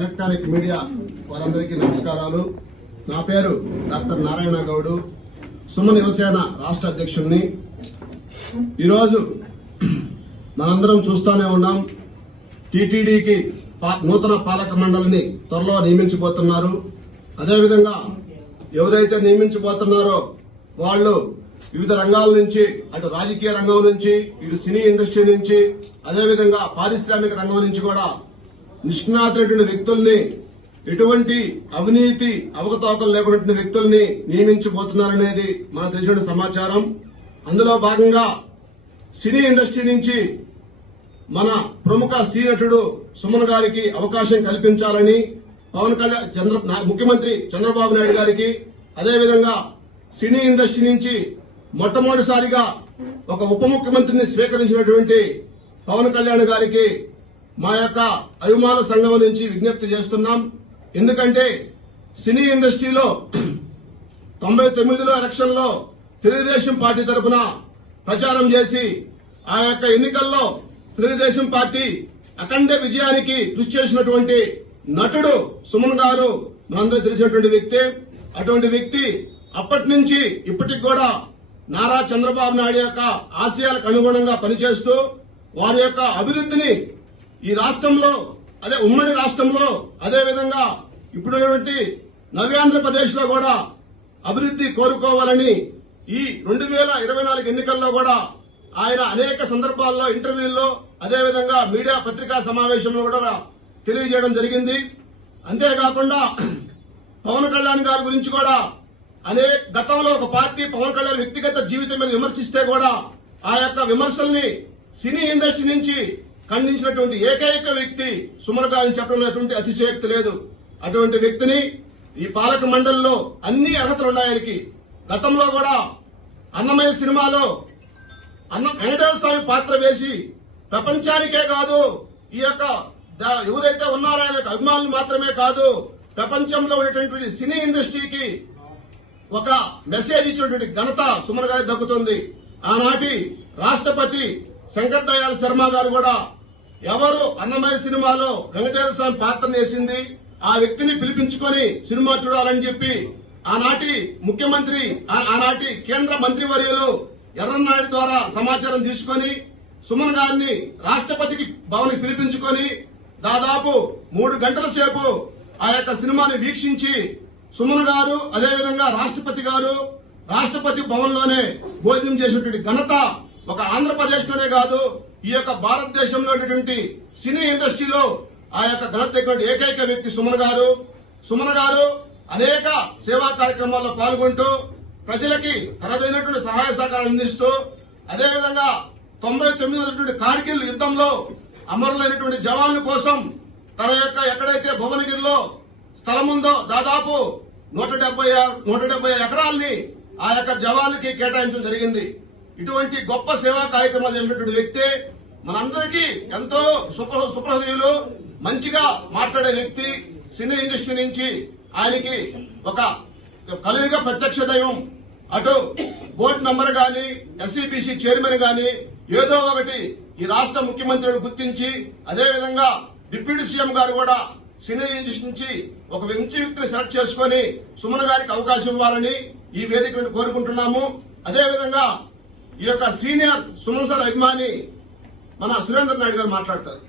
Electronic media వారందరికీ నమస్కారాలు. నా పేరు డాక్టర్ నారాయణ గౌడ్, సుమన్ యువసేన రాష్ట్ర అధ్యక్షుడిని. ఈరోజు మనందరం చూస్తూనే ఉన్నాం, టీటీడీకి నూతన పాలక మండలిని త్వరలో నియమించబోతున్నారు. అదేవిధంగా ఎవరైతే నియమించబోతున్నారో వాళ్ళు వివిధ రంగాల నుంచి, అటు రాజకీయ రంగం నుంచి, ఇటు సినీ ఇండస్ట్రీ నుంచి, అదేవిధంగా పారిశ్రామిక రంగం నుంచి కూడా నిష్ణాతులైన వ్యక్తుల్ని, ఎటువంటి అవినీతి అవకతవకలు లేకున్నటువంటి వ్యక్తుల్ని నియమించబోతున్నారనేది మనకు తెలిసిన సమాచారం. అందులో భాగంగా సినీ ఇండస్ట్రీ నుంచి మన ప్రముఖ శ్రీ నటుడు సుమన్ గారికి అవకాశం కల్పించాలని పవన్ కళ్యాణ్ ముఖ్యమంత్రి చంద్రబాబు నాయుడు గారికి, అదేవిధంగా సినీ ఇండస్ట్రీ నుంచి మొట్టమొదటిసారిగా ఒక ఉప ముఖ్యమంత్రిని స్వీకరించినటువంటి పవన్ కళ్యాణ్ గారికి మా యొక్క అభిమాన సంఘం నుంచి విజ్ఞప్తి చేస్తున్నాం. ఎందుకంటే సినీ ఇండస్ట్రీలో 99లో ఎలక్షన్లో తెలుగుదేశం పార్టీ తరఫున ప్రచారం చేసి ఆ యొక్క ఎన్నికల్లో తెలుగుదేశం పార్టీ అఖండ విజయానికి కృషి చేసినటువంటి నటుడు సుమన్ గారు మనందరూ తెలిసినటువంటి వ్యక్తి. అటువంటి వ్యక్తి అప్పటి నుంచి ఇప్పటికి కూడా నారా చంద్రబాబు నాయుడు యొక్క ఆశయాలకు అనుగుణంగా పనిచేస్తూ వారి యొక్క అభివృద్ధిని ఈ రాష్ట్రంలో, అదే ఉమ్మడి రాష్ట్రంలో, అదేవిధంగా ఇప్పుడున్నటువంటి నవ్యాంధ్రప్రదేశ్ లో కూడా అభివృద్ధి కోరుకోవాలని ఈ 2024 ఎన్నికల్లో కూడా ఆయన అనేక సందర్భాల్లో ఇంటర్వ్యూల్లో, అదేవిధంగా మీడియా పత్రికా సమావేశంలో కూడా తెలియజేయడం జరిగింది. అంతేకాకుండా పవన్ కళ్యాణ్ గారి గురించి కూడా గతంలో ఒక పార్టీ పవన్ కళ్యాణ్ వ్యక్తిగత జీవితం మీద విమర్శిస్తే కూడా ఆ యొక్క విమర్శల్ని సినీ ఇండస్ట్రీ నుంచి ఖండించినటువంటి ఏకైక వ్యక్తి సుమన్ గారిని చెప్పడం అతిశయోక్తి లేదు. అటువంటి వ్యక్తిని ఈ పాలక మండలిలో అన్ని అర్హతలు ఉన్నాయనికి. గతంలో కూడా అన్నమయ్య సినిమాలో వెంకటేశ్వర స్వామి పాత్ర వేసి ప్రపంచానికే కాదు, ఈ యొక్క ఎవరైతే ఉన్నారో ఆయన అభిమానులు మాత్రమే కాదు, ప్రపంచంలో ఉన్నటువంటి సినీ ఇండస్ట్రీకి ఒక మెసేజ్ ఇచ్చినటువంటి ఘనత సుమన్ గారికి దక్కుతుంది. ఆనాటి రాష్ట్రపతి శంకర్ దయాళ్ శర్మ గారు కూడా ఎవరు అన్నమయ్య సినిమాలో వెంకటేశ్వర స్వామి పాత్ర వేసింది ఆ వ్యక్తిని పిలిపించుకొని సినిమా చూడాలని చెప్పి ఆనాటి ముఖ్యమంత్రి, ఆనాటి కేంద్ర మంత్రివర్యులు ఎర్రన్నాయుడు ద్వారా సమాచారం తీసుకుని సుమన్ గారిని రాష్ట్రపతికి భవన్కి పిలిపించుకొని దాదాపు 3 గంటల సేపు ఆ యొక్క సినిమాని వీక్షించి సుమన్ గారు, అదేవిధంగా రాష్ట్రపతి గారు రాష్ట్రపతి భవన్ లోనే భోజనం చేసినటువంటి ఘనత ఒక ఆంధ్రప్రదేశ్ లోనే కాదు, ఈ యొక్క భారతదేశంలో ఉన్నటువంటి సినీ ఇండస్ట్రీలో ఆ యొక్క ఘనత ఏకైక వ్యక్తి సుమన్ గారు. సుమన్ గారు అనేక సేవా కార్యక్రమాల్లో పాల్గొంటూ ప్రజలకి తనదైనటువంటి సహాయ సహకారాలు అందిస్తూ, అదేవిధంగా 99 కార్గిల్ యుద్దంలో అమరులైనటువంటి జవాన్ల కోసం తన యొక్క ఎక్కడైతే భువనగిరిలో స్థలం ఉందో దాదాపు 170 ఎకరాల్ని ఆ యొక్క జవాన్లకి కేటాయించడం జరిగింది. ఇటువంటి గొప్ప సేవా కార్యక్రమాలు చేసినటువంటి వ్యక్తి, మనందరికీ ఎంతో సుప్రహృదయులు, మంచిగా మాట్లాడే వ్యక్తి. సినీ ఇండస్ట్రీ నుంచి ఆయనకి ఒక కలియుగ ప్రత్యక్ష దైవం. అటు బోర్డు మెంబర్ గాని, ఎస్సీబీసీ చైర్మన్ గాని ఏదో ఒకటి ఈ రాష్ట్ర ముఖ్యమంత్రులు గుర్తించి, అదేవిధంగా డిప్యూటీ సీఎం గారు కూడా సినీ ఇండస్ట్రీ నుంచి ఒక మంచి వ్యక్తిని సెలెక్ట్ చేసుకుని సుమన్ గారికి అవకాశం ఇవ్వాలని ఈ వేదిక కోరుకుంటున్నాము. అదేవిధంగా ఈ యొక్క సీనియర్ సుమన్ సార్ అభిమాని మన సురేంద్ర నాయుడు గారు మాట్లాడతారు.